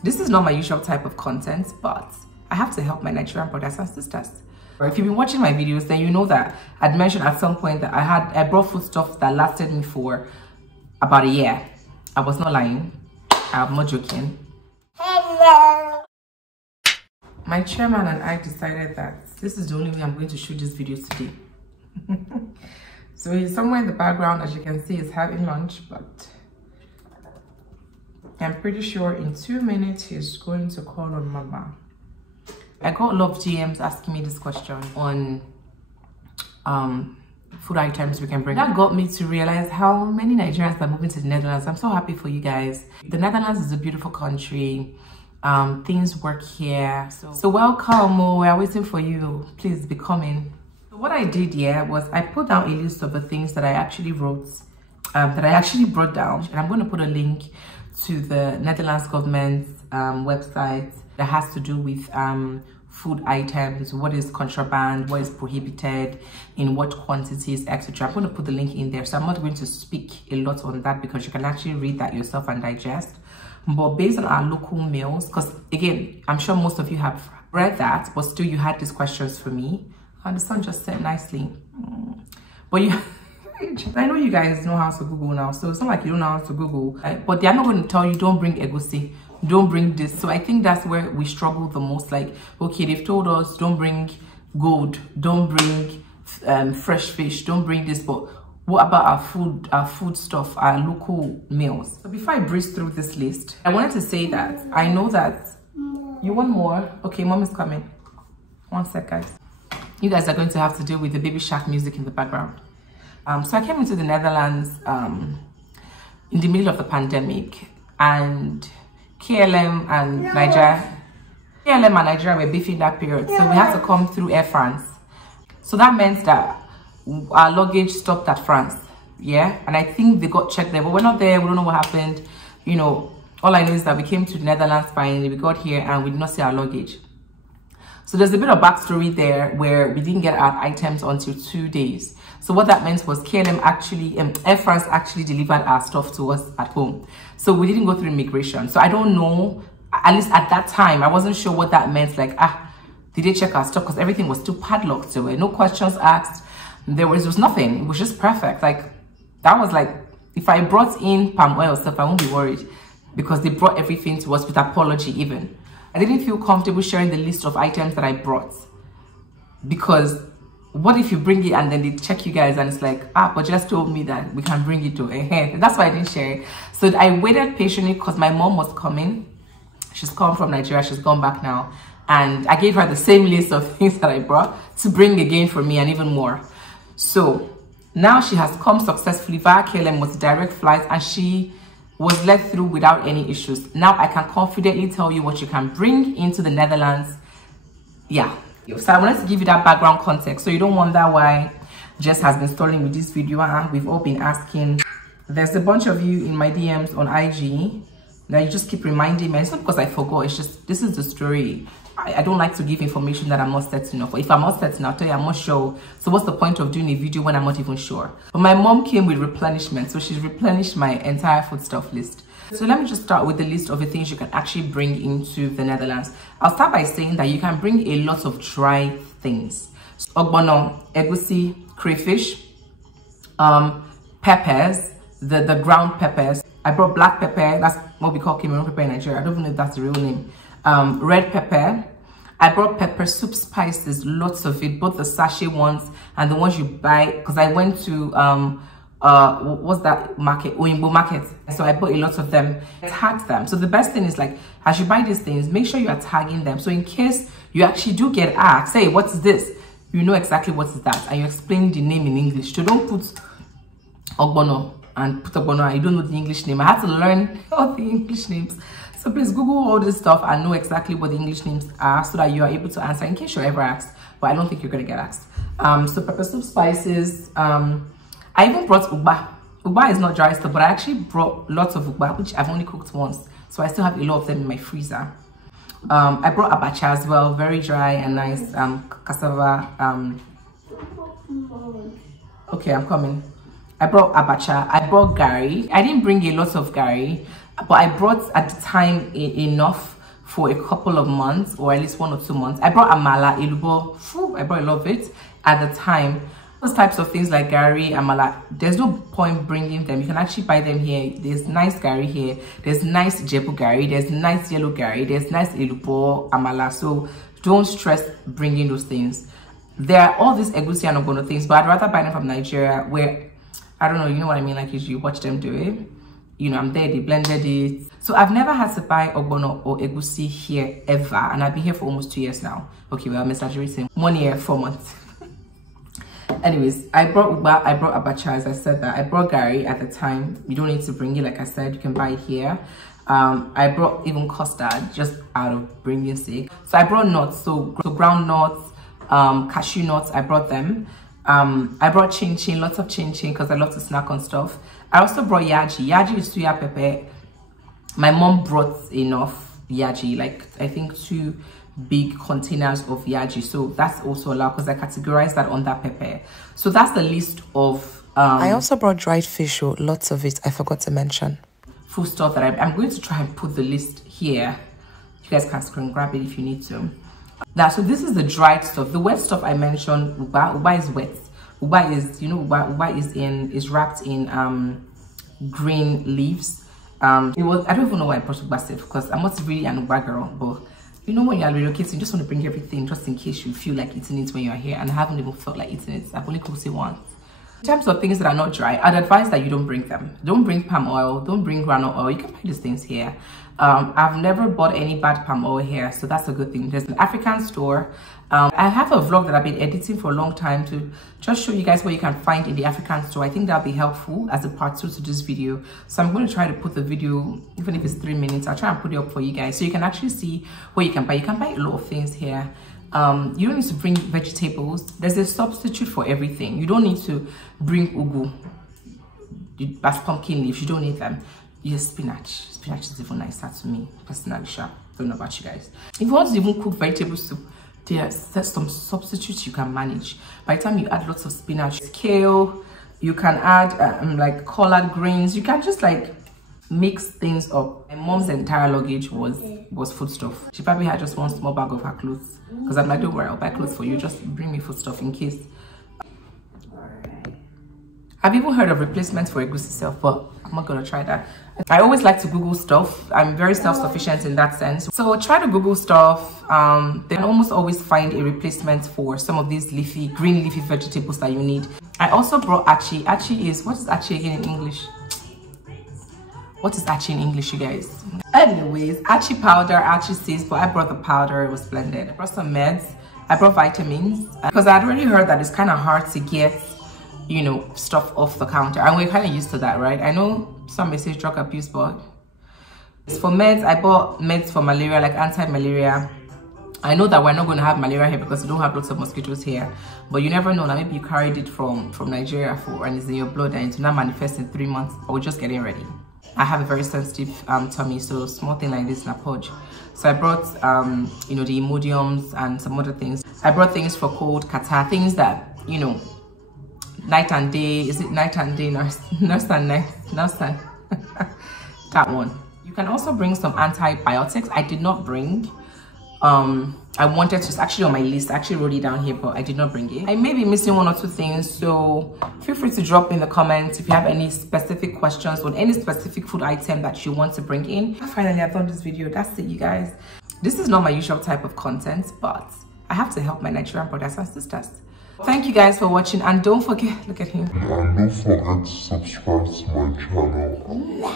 This is not my usual type of content, but I have to help my Nigerian brothers and sisters. If you've been watching my videos, then you know that I'd mentioned at some point that I brought foodstuff that lasted me for about a year. I was not lying. I'm not joking. Hello. My chairman and I decided that this is the only way I'm going to shoot this video today. So he's somewhere in the background, as you can see, he's having lunch, but I'm pretty sure in 2 minutes he's going to call on Mama. I got a lot of DMs asking me this question on food items we can bring. That got me to realize how many Nigerians are moving to the Netherlands. I'm so happy for you guys. The Netherlands is a beautiful country. Things work here. So welcome. Oh, we're waiting for you. Please be coming. What I did here was I put down a list of the things that I actually wrote, that I actually brought down, and I'm going to put a link to the Netherlands government's website that has to do with food items, what is contraband, what is prohibited, in what quantities, etc. I'm going to put the link in there, so I'm not going to speak a lot on that because you can actually read that yourself and digest. But based on our local meals, because again, I'm sure most of you have read that, but still you had these questions for me. And the sun just set nicely. But you, I know you guys know how to Google now, so it's not like you don't know how to Google. But they're not going to tell you, don't bring egusi, don't bring this. So I think that's where we struggle the most. Like, okay, they've told us, don't bring gold, don't bring fresh fish, don't bring this. But what about our food stuff, our local meals? So before I breeze through this list, I wanted to say that I know that you want more. Okay, mom is coming. 1 sec, guys. You guys are going to have to deal with the baby shark music in the background. So I came into the Netherlands in the middle of the pandemic, and KLM and Nigeria were beefing that period. So we had to come through Air France. So that meant that our luggage stopped at France. Yeah, and I think they got checked there, but we're not there. We don't know what happened. You know, all I know is that we came to the Netherlands finally. We got here and we did not see our luggage. So there's a bit of backstory there where we didn't get our items until 2 days. So what that meant was KLM actually, Air France actually delivered our stuff to us at home. So we didn't go through immigration. So I don't know, at least at that time, I wasn't sure what that meant. Like, did they check our stuff? Because everything was still padlocked. So no questions asked. There was nothing. It was just perfect. Like, that was like, if I brought in palm oil stuff, I won't be worried because they brought everything to us with apology even. I didn't feel comfortable sharing the list of items that I brought because what if you bring it and then they check you guys and it's like, but just told me that we can bring it to that's why I didn't share it. So I waited patiently because my mom was coming. She's come from Nigeria. She's gone back now. And I gave her the same list of things that I brought to bring again for me and even more. So now she has come successfully via KLM with direct flights and she was let through without any issues. Now I can confidently tell you what you can bring into the Netherlands. Yeah. So I wanted to give you that background context so you don't wonder why Jess has been stalling with this video. We've all been asking. There's a bunch of you in my DMs on IG that you just keep reminding me. It's not because I forgot. It's just, this is the story. I don't like to give information that I'm not certain of. If I'm not certain, I'll tell you I'm not sure. So what's the point of doing a video when I'm not even sure? But my mom came with replenishment. So she's replenished my entire foodstuff list. So let me just start with the list of the things you can actually bring into the Netherlands. I'll start by saying that you can bring a lot of dry things. So, ogbono, egusi, crayfish, peppers, the ground peppers. I brought black pepper. That's what we call Cameroon pepper in Nigeria. I don't even know if that's the real name. Red pepper. I brought pepper soup spices, lots of it, both the sachet ones and the ones you buy, because I went to what's that market, Oyinbo market, so I bought a lot of them. I tagged them. So the best thing is, like, as you buy these things, make sure you are tagging them, so in case you actually do get asked, say, what's this, you know exactly what is that, and you explain the name in English. So don't put ogbono and put ogbono and you don't know the English name. I had to learn all the English names. So please Google all this stuff and know exactly what the English names are so that you are able to answer in case you're ever asked. But I don't think you're going to get asked. So pepper soup spices. I even brought ugba. Ugba is not dry stuff, but I actually brought lots of ugba, which I've only cooked once. So I still have a lot of them in my freezer. I brought abacha as well, very dry and nice. Cassava. Okay, I'm coming. I brought abacha. I brought gari. I didn't bring a lot of gari. but I brought at the time enough for a couple of months, or at least 1 or 2 months. I brought amala, elubo. I brought a lot of it at the time. Those types of things like gari, amala, there's no point bringing them. You can actually buy them here. There's nice gari here. There's nice jebu gari. There's nice yellow gari. There's nice elubo, amala. So don't stress bringing those things. There are all these egusi and ogbono things, but I'd rather buy them from Nigeria, where, I don't know, you know what I mean? Like, you watch them do it. You know, I'm there, they blended it. So I've never had to buy ogbono or egusi here ever. And I've been here for almost 2 years now. Okay, well, I'm exaggerating. 1 year, 4 months. Anyways, I brought uba, I brought abacha, as I said that. I brought gari at the time. You don't need to bring it, like I said, you can buy it here. I brought even custard, just out of bringing sake. So I brought nuts, so ground nuts, cashew nuts, I brought them. I brought chin, lots of chin, because I love to snack on stuff. I also brought yaji. Yaji is suya pepper. My mom brought enough yaji, like I think 2 big containers of yaji, so that's also allowed because I categorize that on that pepper. So that's the list of I also brought dried fish, lots of it, I forgot to mention. Food stuff that I'm going to try and put the list here. You guys can screen grab it if you need to. Now, so this is the dried stuff. The wet stuff I mentioned, uba is wet. Uba is, you know, uba is wrapped in green leaves. I don't even know why I brought uba stuff, because I'm not really an uba girl, but you know, when you're relocating, you just want to bring everything just in case you feel like eating it when you're here, and I haven't even felt like eating it. I've only cooked it once. In terms of things that are not dry, I'd advise that you don't bring them. Don't bring palm oil, don't bring granule oil. You can buy these things here. I've never bought any bad palm oil here, so that's a good thing. There's an African store. I have a vlog that I've been editing for a long time to just show you guys what you can find in the African store. I think that'll be helpful as a part 2 to this video. So I'm going to try to put the video, even if it's 3 minutes, I'll try and put it up for you guys so you can actually see what you can buy. You can buy a lot of things here. You don't need to bring vegetables. There's a substitute for everything. You don't need to bring ugu, as pumpkin leaves. You don't need them. Use spinach. Spinach is even nicer to me personally. Sure, don't know about you guys. If you want to even cook vegetable soup, there's some substitutes you can manage. By the time you add lots of spinach, kale, you can add like collard greens. You can just like mix things up. My mom's entire luggage was food stuff. She probably had just 1 small bag of her clothes, because I'm like, don't worry, I'll buy clothes for you, just bring me food stuff in case. I've even heard of replacements for egusi self, but I'm not gonna try that. I always like to Google stuff. I'm very self-sufficient in that sense, so try to Google stuff. Then almost always find a replacement for some of these green leafy vegetables that you need. I also brought achi. Achi is, what is achi again in English? What is achi in English, you guys? Anyways, achi powder, achi seeds, but I brought the powder, it was blended. I brought some meds, I brought vitamins, because I'd already heard that it's kind of hard to get, you know, stuff off the counter, and we're kind of used to that, right? I know some may say drug abuse, but for meds, I bought meds for malaria, like anti-malaria. I know that we're not going to have malaria here because we don't have lots of mosquitoes here, but you never know. Now maybe you carried it from Nigeria and it's in your blood, and it's not manifest in 3 months, or we're just getting ready. I have a very sensitive tummy, so small thing like this in a pouch. So I brought you know, the Imodiums and some other things. I brought things for cold, catarrh, things that, you know, night and day. Is it night and day? Nurse and night, nurse and that one. You can also bring some antibiotics. I did not bring. I wanted to, actually on my list, I actually wrote it down here, but I did not bring it. I may be missing 1 or 2 things, so feel free to drop in the comments if you have any specific questions on any specific food item that you want to bring in. Finally, I've done this video. That's it, you guys. This is not my usual type of content, but I have to help my Nigerian brothers and sisters. Thank you guys for watching, and don't forget, look at him. And don't forget to subscribe to my channel.